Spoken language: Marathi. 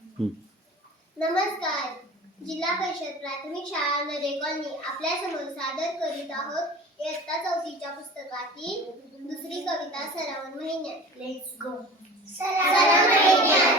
नमस्कार. जिल्हा परिषद प्राथमिक शाळा नरे कॉलनी आपल्या समोर सादर करीत आहोत इयत्ता 4च्या पुस्तकातील दुसरी कविता सरावन महिन्यात. Let's go. सरावन महिन्यात